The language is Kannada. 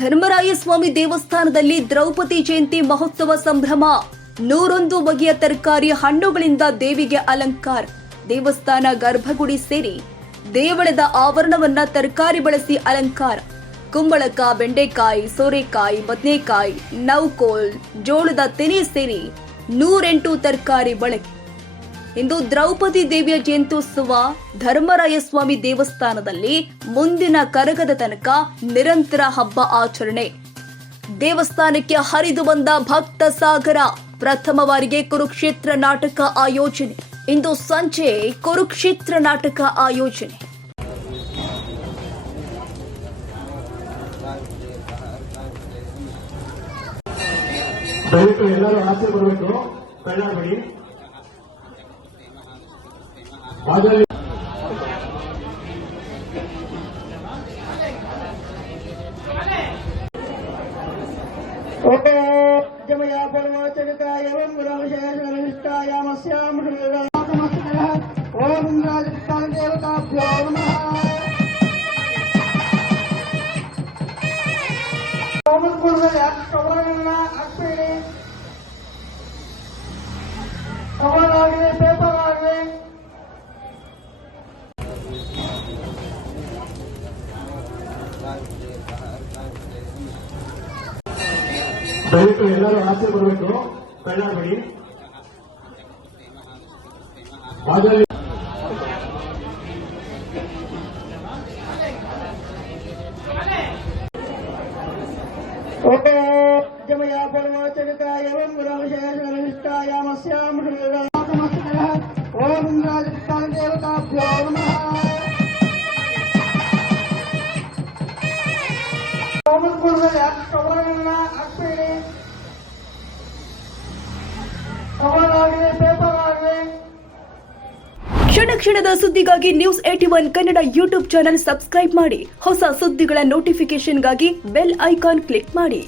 ಧರ್ಮರಾಯಸ್ವಾಮಿ ದೇವಸ್ಥಾನದಲ್ಲಿ ದ್ರೌಪದಿ ಜಯಂತಿ ಮಹೋತ್ಸವ ಸಂಭ್ರಮ. 101 ಬಗೆಯ ತರಕಾರಿ ಹಣ್ಣುಗಳಿಂದ ದೇವಿಗೆ ಅಲಂಕಾರ. ದೇವಸ್ಥಾನ ಗರ್ಭಗುಡಿ ಸೇರಿ ದೇವಳದ ಆವರಣವನ್ನ ತರಕಾರಿ ಬಳಸಿ ಅಲಂಕಾರ. ಕುಂಬಳಕ, ಬೆಂಡೆಕಾಯಿ, ಸೋರೆಕಾಯಿ, ಬದನೆಕಾಯಿ, ನೌಕೋಲ್, ಜೋಳದ ತೆನೆ ಸೇರಿ 108 ತರಕಾರಿ ಬಳಕೆ. ಇಂದು ದ್ರೌಪದಿ ದೇವಿಯ ಜಯಂತ್ಯೋತ್ಸವ. ಧರ್ಮರಾಯಸ್ವಾಮಿ ದೇವಸ್ಥಾನದಲ್ಲಿ ಮುಂದಿನ ಕರಗದ ತನಕ ನಿರಂತರ ಹಬ್ಬ ಆಚರಣೆ. ದೇವಸ್ಥಾನಕ್ಕೆ ಹರಿದು ಬಂದ ಭಕ್ತ ಸಾಗರ. ಪ್ರಥಮ ಬಾರಿಗೆ ಕುರುಕ್ಷೇತ್ರ ನಾಟಕ ಆಯೋಜನೆ. ಇಂದು ಸಂಜೆ ಕುರುಕ್ಷೇತ್ರ ನಾಟಕ ಆಯೋಜನೆ. ದಯವಿಟ್ಟು ಎಲ್ಲರೂ ಆಚೆ ಬರಬೇಕು. ಕಳ್ಳಾಡಿ ಬಾಜಲ್ಲಿ ಜಮಯ ಪರಮಚರಿತಾಯ ಓಂ ಗುರುಶೇಷನಿಷ್ಠಾಯ ಮಸ್ಯಾಂ ಓಂ ಇಂದ್ರಾಜಿತಾಯ ದೇವತಾಭ್ಯೋ ನಮಃ. ಓಂ ಗುರುಗಳ ಕವರನ್ನ ಹಾಕ್ಬೇಡಿ. ಕವರ್ ಆಗಲಿ, ಪೇಪರ್ ಆಗಲಿ. ದಯವಿಟ್ಟು ಎಲ್ಲರೂ ಆಚೆ ಬರಬೇಕು. ಕಳ್ಳಾಡಿ ಬಾಜಲ್ಲಿ ಜಮಯ ಪರಮಚರಿತಾಯ ಓಂ ಗುರುಶೇಷನಿಷ್ಠಾಯ ಮಸ್ಯಾಂ ಓಂ ಇಂದ್ರಾಜಿತಾಯ ದೇವತಾಭ್ಯೋ ನಮಃ. ಓಂ ಗುರುಗಳ ಕವರನ್ನ ಹಾಕ್ಬೇಡಿ. ಕವರ್ ಆಗಲಿ, ಪೇಪರ್ ಆಗಲಿ. ಕ್ಷಣ ಕ್ಷಣದ ಸುದ್ದಿಗಾಗಿ news 81 Kannada YouTube channel subscribe ಮಾಡಿ. ಹೊಸ ಸುದ್ದಿಗಳ ನೋಟಿಫಿಕೇಶನ್ಗಾಗಿ ಬೆಲ್ ಐಕಾನ್ ಕ್ಲಿಕ್ ಮಾಡಿ.